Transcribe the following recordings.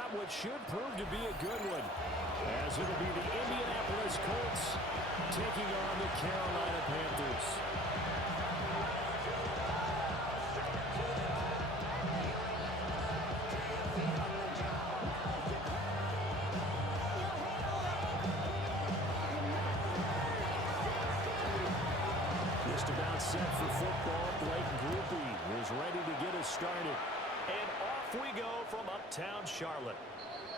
up what should prove to be a good one, as it'll be the Indianapolis Colts taking on the Carolina Panthers. Just about set for football. Blake Groupie is ready to get us started. And off we go from uptown Charlotte.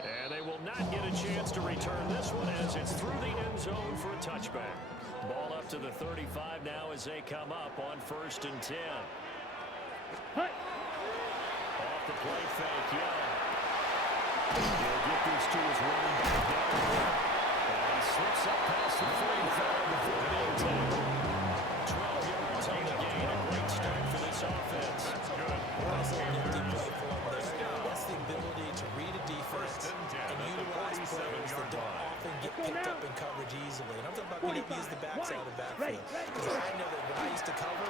And they will not get a chance to return this one as it's through the end zone for a touchback. Ball up to the 35 now as they come up on 1st and 10. Off the play fake, Young. He'll get this to his running back down. And he slips up past the 45 before being tackled. 12 yards on the gain. A great start for this offense. That's good. That's the ability to read a defense and utilize players that don't often get picked up in coverage easily. And I'm talking about being able to use the backs out of the backfield. Because I know that when I used to cover,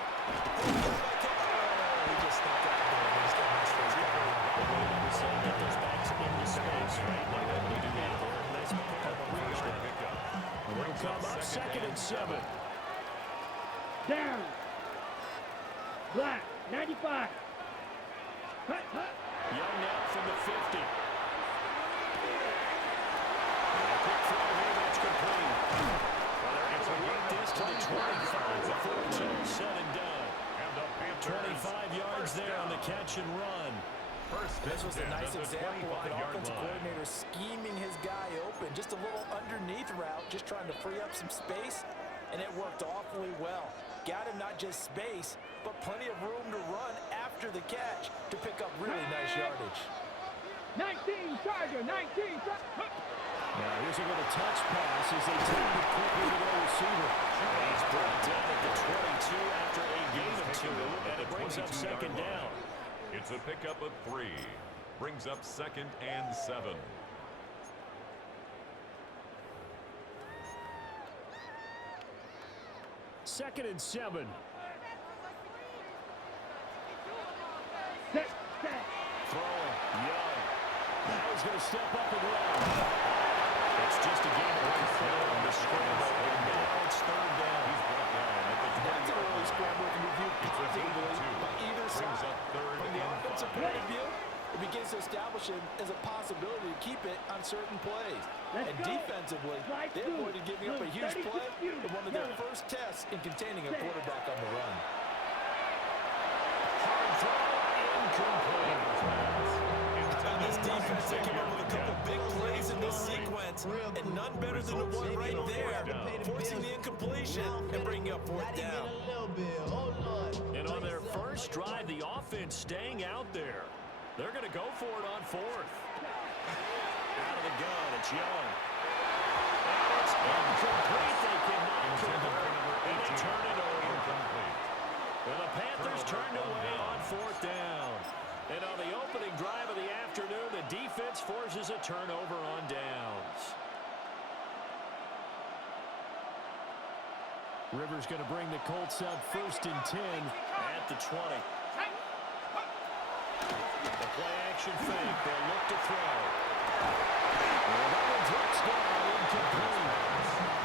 he just snuck out there. He just got my space covered. Get those backs into space, right? They're able to do that. Nice pick up on first down. Will come up 2nd and 7. Down. Black, 95. Young now from the 50. Quick throw here, that's complete. Well, they're able to work this to the 25 before it's all said and done. 25 yards there on the catch and run. This was a nice example of an offensive coordinator scheming his guy open. Just a little underneath route, just trying to free up some space, and it worked awfully well. Got him not just space, but plenty of room to run after the catch to pick up really nice yardage. 19, Charger, 19. Now here's a little touch pass as they take it quickly to the receiver. He's brought down at the 22 after a gain of 2, and it brings up 2nd down. It's a pickup of 3. Brings up 2nd and 7. Second and 7. Throwing, Young. Now he's going to step up and run. It's just a game of on the scramble, and now it's 3rd down. He's brought down at the 20. That's a early scramble if you review positively by either Brings side. up 3rd From the and offensive 5. point of view, it begins to establish it as a possibility to keep it on certain plays. And defensively, they avoided giving up a huge play in one of their first tests in containing a quarterback on the run. Hard throw, incomplete. On this defense, they came up with a couple big plays in this sequence, and none better than the one right there, forcing the incompletion and bringing up 4th down. And on their first drive, the offense staying out there. They're going to go for it on 4th. Out of the gun, it's Young. And it's incomplete. They cannot convert, and they turn it over. And the Panthers turned away on 4th down. And on the opening drive of the afternoon, the defense forces a turnover on downs. Rivers going to bring the Colts up 1st and 10. At the 20. The play action fake. They'll look to throw. Well, that one drops down, incomplete.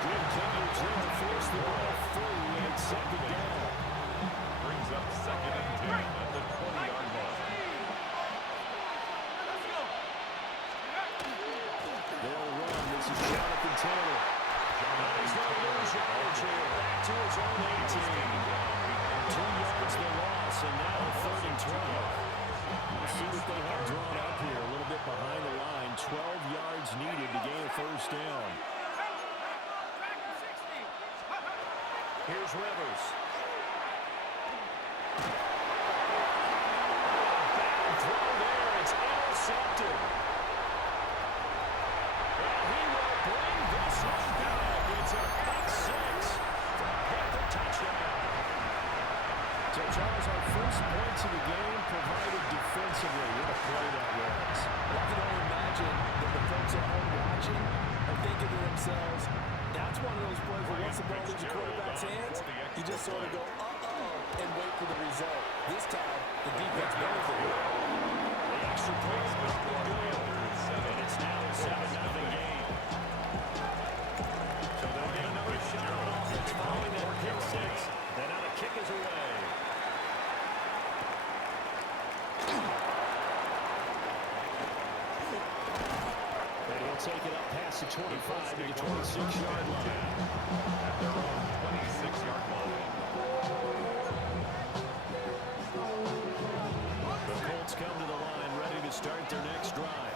Good coverage there to force the ball free, and 2nd down. Brings up 2nd and 10 at the 20-yard line. They'll run. This is Jonathan Taylor. He's going to lose yardage here. Back to his own 18. 2 yards the loss, and now 3rd and 12. We'll see what they have drawn up here. A little bit behind the line. 12 yards needed to gain a 1st down. Here's Rivers. Bad throw there. It's intercepted. And he will bring this one back. It's a pick 6 for a Panther touchdown. So, Charles, our first points of the game provided defensively. What a play that was. I can only imagine that the folks at home watching are thinking to themselves, that's one of those plays where once the ball leaves the quarterback's hands, you just sort of go, uh-oh, and wait for the result. This time, the defense benefited. The extra point is good. 25 to the 26-yard line. At their own 26-yard line. The Colts come to the line ready to start their next drive.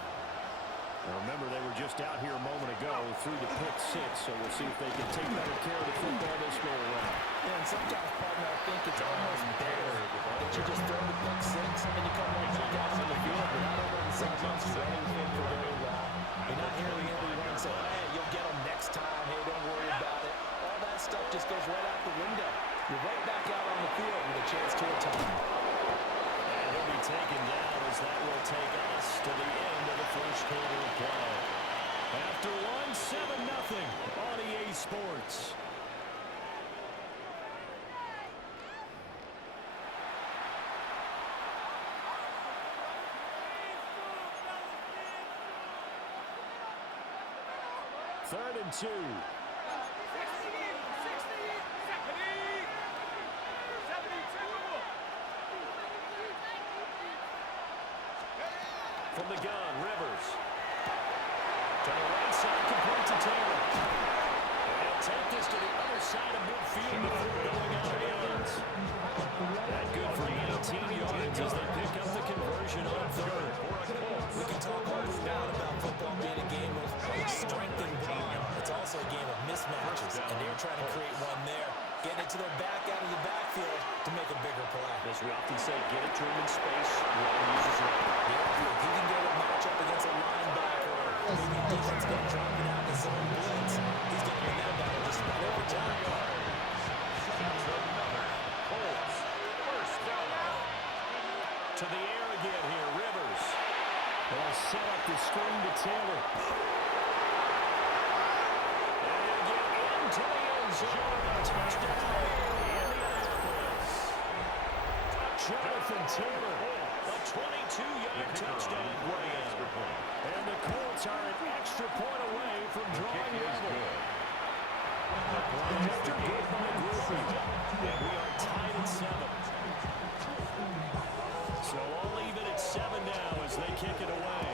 Now remember, they were just out here a moment ago through the pick six, so we'll see if they can take better care of the football this go around. Yeah, and sometimes, partner, I think it's almost better that you just throw the pick six and you come right back out on the field without over the sidelines running him for very well. You're not hearing everyone say, hey, you'll get them next time. Hey, don't worry about it. All that stuff just goes right out the window. You're right back out on the field with a chance to attack. And he'll be taken down as that will take us to the end of the first quarter of play. After one, 7-0 on EA Sports. Third and 2. From the gun, Rivers. To the right side, complete to Taylor. They'll take this to the other side of midfield before going out of bounds. That good for 18 yards as they pick up the conversion on third. We can talk all we want about football being a game of strength and brawn. It's also a game of mismatches, and they're trying to create one there, getting it to their back out of the backfield to make a bigger play. As we often say, get it to him in space. Run uses it. Yeah, if he can get a matchup against a linebacker, or maybe a defense going to drop it out in zone blitz, he's going to win that battle just about every time. That's another Colts first down. To the air again here, Rivers. They'll set up the screen to Taylor. And he'll get into the end zone. Touchdown, Indianapolis. Jonathan Taylor, a 22-yard touchdown grab. And the Colts are an extra point away from drawing level. After good by Griffin, and we are tied at 7. So all even at 7 now as they kick it away.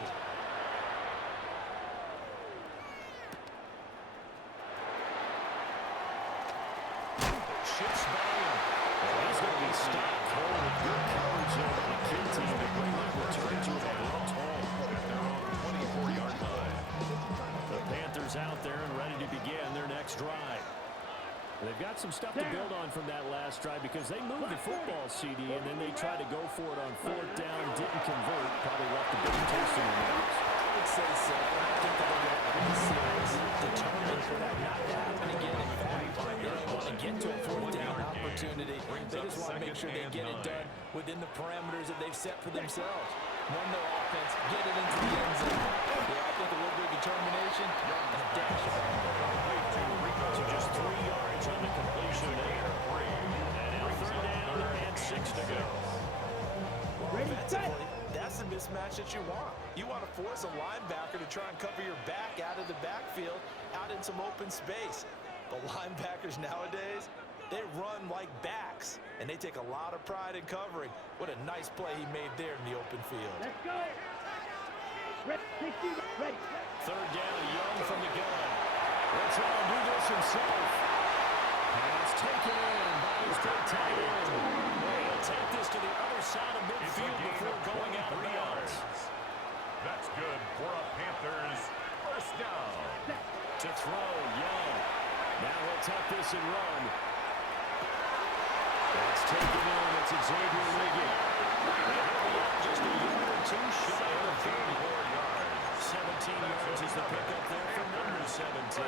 Shifts by him. And he's going to be stopped cold with good coverage there by the kid team to bring that return to a blocked hole. At their own 24-yard line. The Panthers out there and ready to begin their next drive. They've got some stuff to build on from that last drive because they moved the football, CD, and then they tried to go for it on fourth down, didn't convert, probably left a big taste in their mouths. I would say so. I think they're going to be serious, determined for that not to happen again. In fact, they don't want to get to a fourth down opportunity. They just want to make sure they get it done within the parameters that they've set for themselves. Run their offense, get it into the end zone. Yeah, I think a little bit of determination and a dash of it. So just 3 yards on the completion there. And now third down and 6 to go. Offensively, that's the mismatch that you want. You want to force a linebacker to try and cover your back out of the backfield, out in some open space. The linebackers nowadays, they run like backs, and they take a lot of pride in covering. What a nice play he made there in the open field. Let's go. Ready. Third down, Young from the gun. Let's try to do this himself. And it's taken in by his big tight end. He'll take this to the other side of midfield before going out of bounds. That's good for a Panthers first down. To throw, Young. Now he'll tuck this and run. That's taken in. It's Xavier Liggett. Just a yard or two shy of the 34 yards. 17 yards is the pickup there for number 17.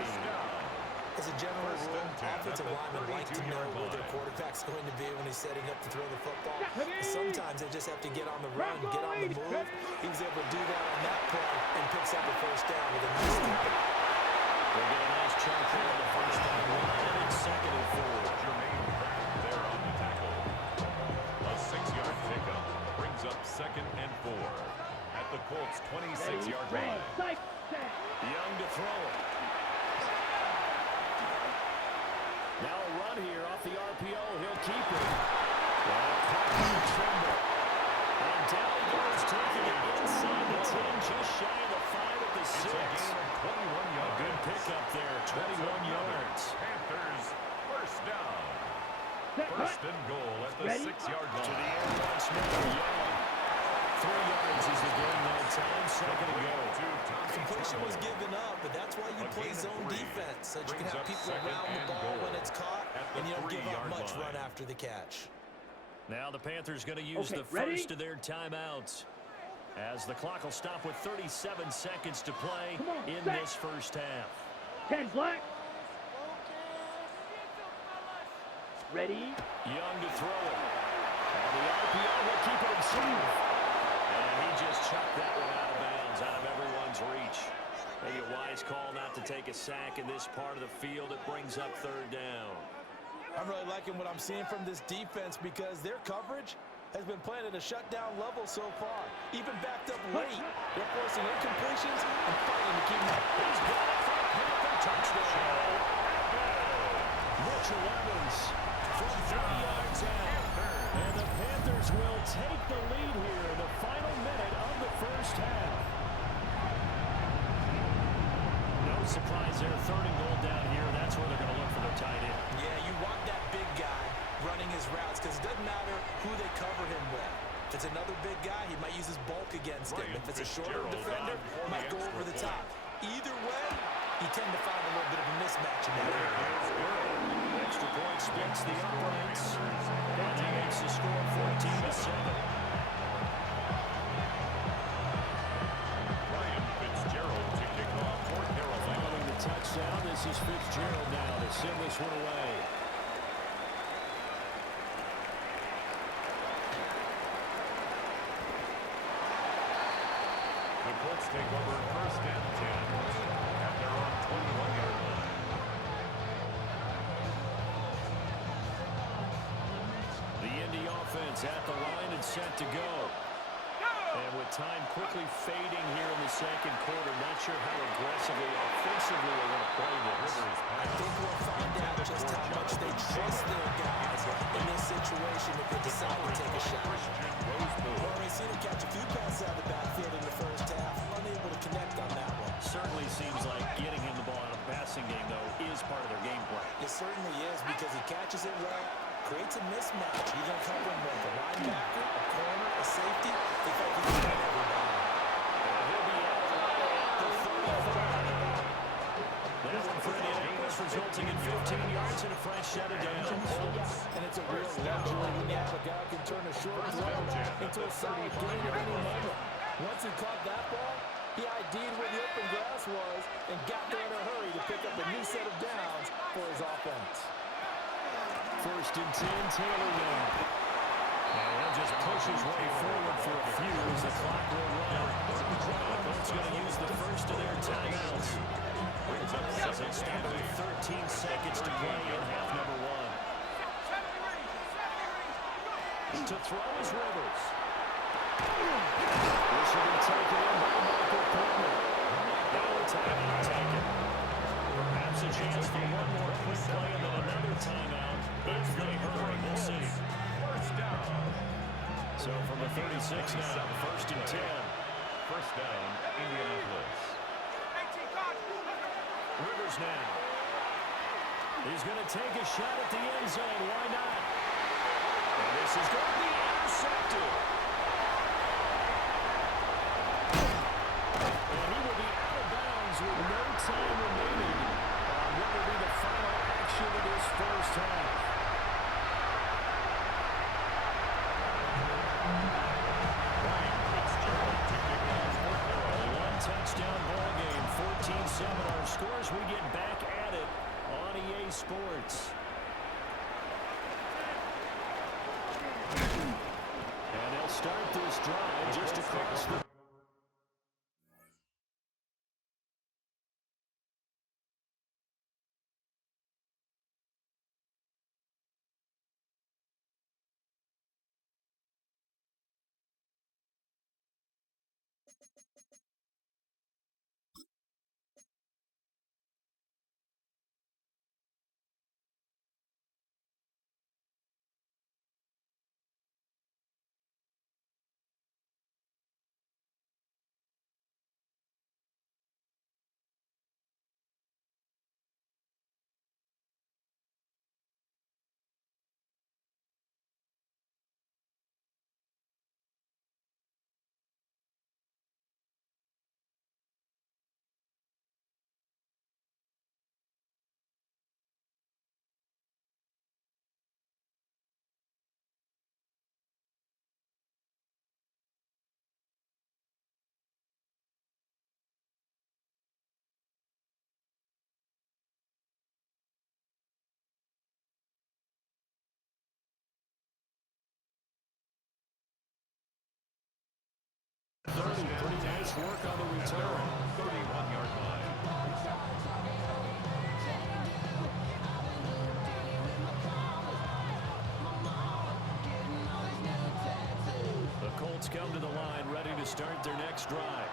As a general rule, offensive linemen like to know where their quarterback's going to be when he's setting up to throw the football. Sometimes they just have to get on the run, get on the move. He was able to do that on that play and picks up a first down with a nice throw. They'll get a nice chunk there on the first down line, and it's 2nd and 4. Jermaine Pratt there on the tackle. A 6-yard pickup brings up 2nd and 4 at the Colts' 26-yard line. Young to throw it. Now a run here off the RPO. He'll keep it. Trimble. And down he goes, taking it inside the 10, just shy of the 5 at the 6. It's a gain of 21 yards. Good pickup there, 21 yards. Panthers first down. Set, First cut. and goal at the Ready? 6-yard To the line. air once more, Young. 3 yards is the gain that time, second and goal. Completion was given up, but that's why you play zone defense, so that you can have people around the ball when it's caught, and you don't give up much run after the catch. Now the Panthers going to use the ready? first of their timeouts, as the clock will stop with 37 seconds to play in set. this first half. 10 black. Ready? Young to throw it. And the RPO will keep it himself. And he just chucked that one out of bounds, out of everyone's reach. Maybe a wise call not to take a sack in this part of the field. It brings up third down. I'm really liking what I'm seeing from this defense because their coverage has been playing at a shutdown level so far. Even backed up late, they're forcing incompletions and fighting to keep them up. He's got it for a Panther touchdown. Mitchell Evans from 3 yards out. And the Panthers will take the lead here in the final minute of the first half. No surprise there, third and goal down here. That's where they're going to look for their tight end. Yeah, you want that big guy running his routes because it doesn't matter who they cover him with. If it's another big guy, he might use his bulk against him. If it's a shorter defender, he might go over the top. Either way, you tend to find a little bit of a mismatch in that area. Extra point splits the uprights. And that makes the score 14-7. Ryan Fitzgerald to kick off for Carolina. Following the touchdown, this is Fitzgerald now to send this one away. The Colts take over first and 10 at their own 21-yard line. The Indy offense at the line and set to go. And with time quickly fading here in the second quarter, not sure how aggressively, offensively they're going to play this. I think we'll find out just how much they trust their guys in this situation if they decide to take a shot. Well, we've seen him catch a few passes out of the backfield in the first half, unable to connect on that one. Certainly seems like getting him the ball out of the passing game, though, is part of their game plan. It certainly is because he catches it well, creates a mismatch. You're going to cover him with a linebacker, a corner, a safety. They think he can hit everybody. And he'll be out at the 35. That one for Indianapolis, resulting in 15 yards and a fresh set of downs. And it's a real luxury when you have a guy who can turn a short throw into a solid gain at any moment. Once he caught that ball, he ID'd where the open grass was and got there in a hurry to pick up a new set of downs for his offense. First and 10, Taylor now. And he'll just push his way forward for a few as the clock will run. Colts going to use the first of their timeouts. As they start with 13 seconds to play in half number one. To throw is Rivers. This will be taken in by Michael Pittman. Now a timeout taken. Perhaps a chance for one more quick play and then another timeout if they hurry. We'll see. First down. So from the 36 now, first and 10. First down, Indianapolis. Rivers now. He's going to take a shot at the end zone. Why not? And this is going to be intercepted. And he will be out of bounds with no time remaining on what will be the final action of this first half. Ryan Fitzgerald to kick off for Carolina. One touchdown ball game, 14-7 our scores. We get back at it on EA Sports. And they'll start this drive just across the Nice work on the return. 31-yard line. The Colts come to the line, ready to start their next drive.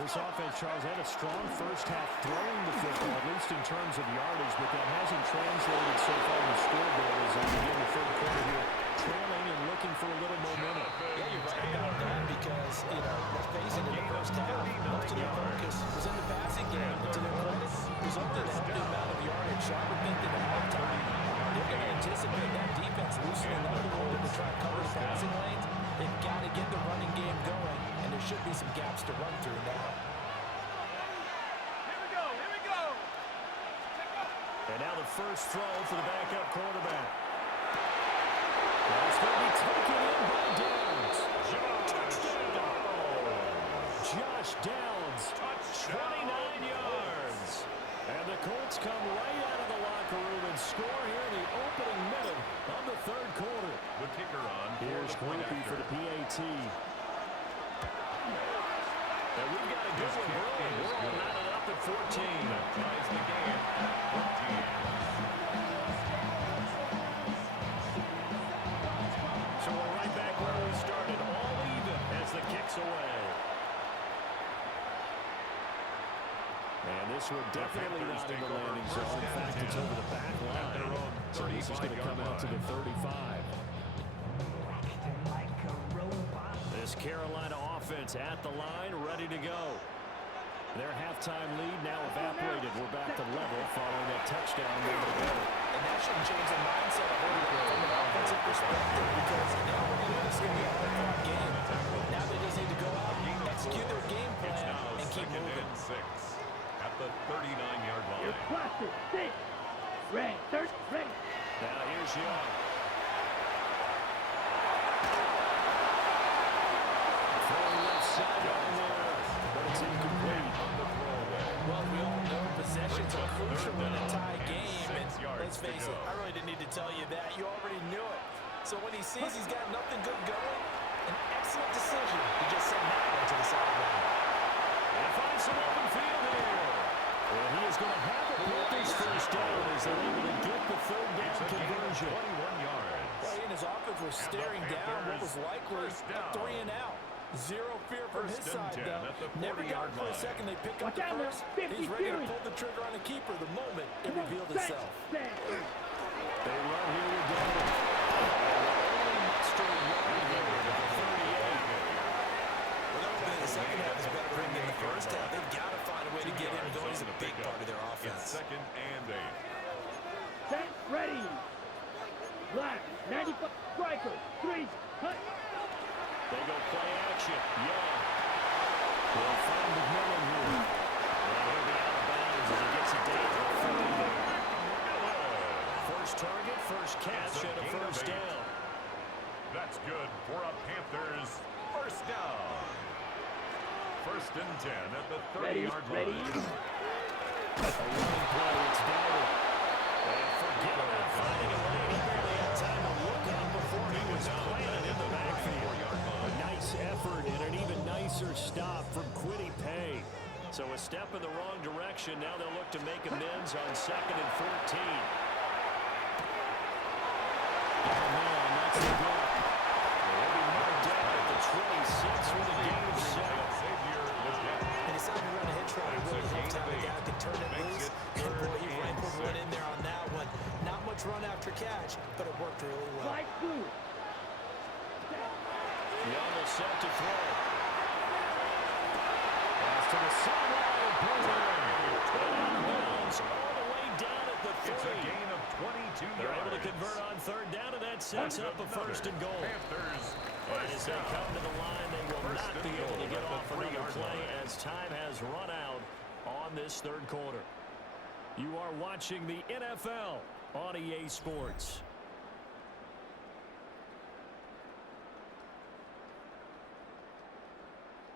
This offense, Charles, had a strong first half throwing the football, at least in terms of yardage, but that hasn't translated so far in the scoreboard as they begin the third quarter here, trailing and looking for a little momentum. Yeah, you're right about that because, let's face it, in the first half, most of their focus was in the passing game. But to their credit, resulted in a healthy amount of yardage. So I would think that at halftime, they're going to anticipate that defense loosening up a little bit to try to cover the passing lanes. They've got to get the running game going, and there should be some gaps to run through now. Here we go. And now the first throw for the backup quarterback. That's going to be taken in by Downs. Josh Downs, 29 yards. And the Colts come right out of the locker room and score here in the opening minute of the third quarter. The kicker on. Here's Groupie for the PAT. And we've got a good one going. We're all knotted up at 14. That ties the game at 14. So we're right back where we started, all even as the kick's away. And this one definitely not in the landing zone. In fact, it's over the back line. So this is going to come out to the 35. This Carolina offense at the line, ready to go. Their halftime lead now evaporated. We're back to level following that touchdown. And that shouldn't change the mindset of it from an offensive perspective because they already know this is going to be a hard-fought game. Now they just need to go out, execute their game plan, and keep moving. 6 at the 39-yard line. Cluster, 6. Ready. Ready. Now here's Young. Throwing left sideline there, but it's incomplete. Well, we all know possessions are crucial in a tie game. And let's face it, I really didn't need to tell you that. You already knew it. So when he sees he's got nothing good going, an excellent decision to just send that one to the sideline. And find some open field here. And he is going to have a Panthers first down as they're able to get the third down conversion. 21 yards. Well, he and his offense were staring down what was likely a 3 and out. Zero fear from his side, though. Never got for a second. They pick up the first. He's ready to pull the trigger on the keeper the moment it revealed itself. They run here with Downing. Only mustard yard here at the 38. Well, the second half is better than in the first half. They've got to find a way to get him going. He's a big part of their offense. It's 2nd and 8. Set. Ready. Black. 95. Striker. 3. Cut. They go play action. Young. They'll find McMillan here. And he'll be out of bounds as he gets it down to the 30 there. First target, first catch, and a first down. That's good for a Panthers first down. 1st and 10 at the 30-yard line. A running play, it's Downing. And forget about finding a lane. He barely had time to look up before he was planted in the backfield. A nice effort and an even nicer stop from Kwity Paye. So a step in the wrong direction. Now they'll look to make amends on 2nd and 14. Oh, man, that's the block. They'll be marked down at the 26 with the game set. And decided to run a hitch route. Really helped how the guy could turn it loose. And boy, he rifled one in there on that one. Not much run after catch, but it worked really well. Light blue. Young is set to throw. Pass to the sideline and pulled in. And out of bounds all the way down at the 3. It's a gain of 22 yards. They're able to convert on third down, and that sets up a 1st and goal. Panthers And as they come to the line, they will not be able to get off another play as time has run out on this third quarter. You are watching the NFL on EA Sports.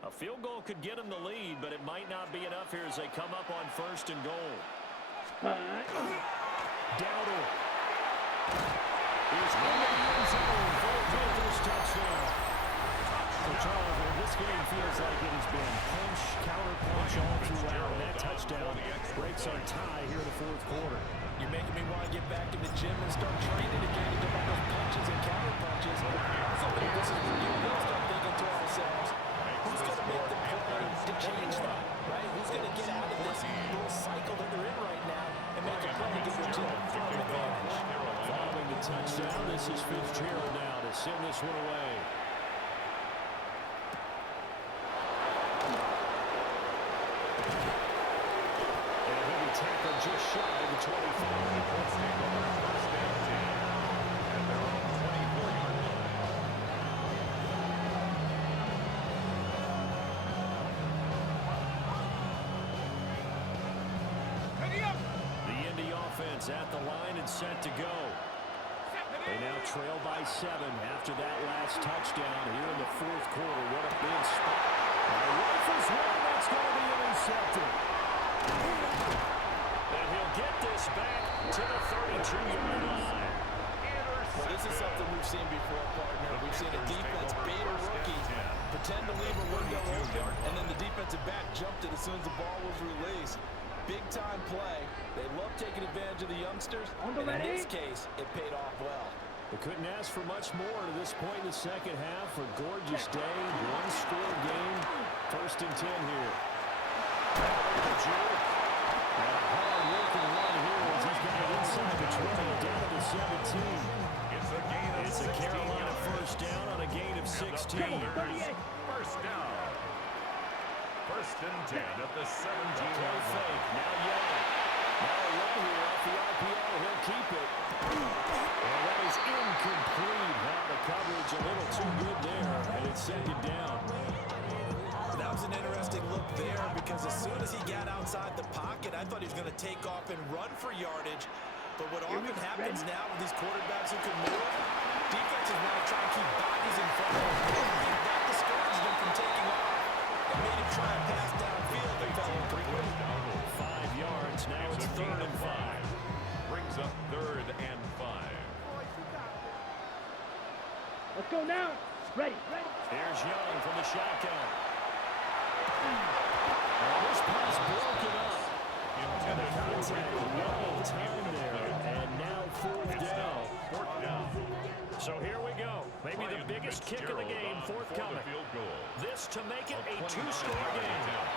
A field goal could get them the lead, but it might not be enough here as they come up on 1st and goal. Dowdle is in the end zone for a Panthers touchdown. So, Charles, this game feels like it has been tie here in the fourth quarter. You're making me want to get back in the gym and start training again to get all those punches and counter punches. So maybe this is where you and I start thinking to ourselves, who's going to make the play to change that, right? Who's going to get out of this little cycle that they're in right now and make a play to get the gym advantage? Following the touchdown, this is Fitzgerald now to send this one away. And he'll be tackled just shy of the 25. Let's take over first and 10 at their own 24-yard line. The Indy offense at the line and set to go. They now trail by 7 after that last touchdown here in the fourth quarter. What a big spot. Rifles one, that's going to be intercepted. And he'll get this back to the 32-yard line. Well, this is something we've seen before, partner. We've seen a defense bait a rookie, pretend to leave a window open, and then the defensive back jumped it as soon as the ball was released. Big-time play. They love taking advantage of the youngsters, and in this case, it paid off well. They couldn't ask for much more to this point in the second half. A gorgeous day, one-score game. First and 10 here. And a hard-working run here as he's got it inside the 20, down to the 17. It's a gain of It's a 16 Carolina yards. first down on a gain of 16. First down. First and 10 at the 17-yard Fake, line. now Young. Now a run here off the RPO. He'll keep it. And that is incomplete. Now the coverage a little too good there, and it's second down. That was an interesting look there because as soon as he got outside the pocket, I thought he was going to take off and run for yardage. But what often happens now with these quarterbacks who can move, defenses want to try and keep bodies in front of them. And that discouraged them from taking off. It made him try and pass downfield and fell incomplete. 5 yards. Now it's third and 5. Brings up third and 5. Let's go now. Ready. Here's Young from the shotgun. And this pass broken up. Intended for No time there. And now fourth down. fourth down. So here we go. Maybe the biggest kick of the game forthcoming. Field goal. This to make it a 29 two-score yard game. attempt.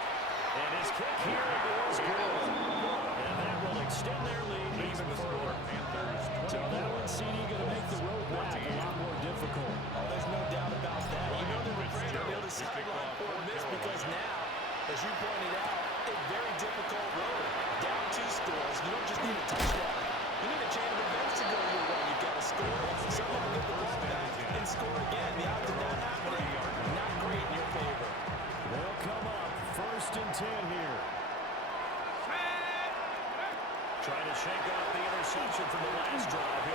And his kick here is good. And that will extend their lead even further. Panthers So that one, CD, going to make the road back a lot more difficult. Oh, there's no doubt about that. You know they were afraid on the other sideline for this because now, as you pointed out, a very difficult road. Down 2 scores. You don't just need a touchdown. You need a chain of events to go your way. You've got to score, somehow get the ball back, and score again. The odds of that happening, not great in your favor. They'll come up first and 10 here. Trying to shake off the interception from the last drive.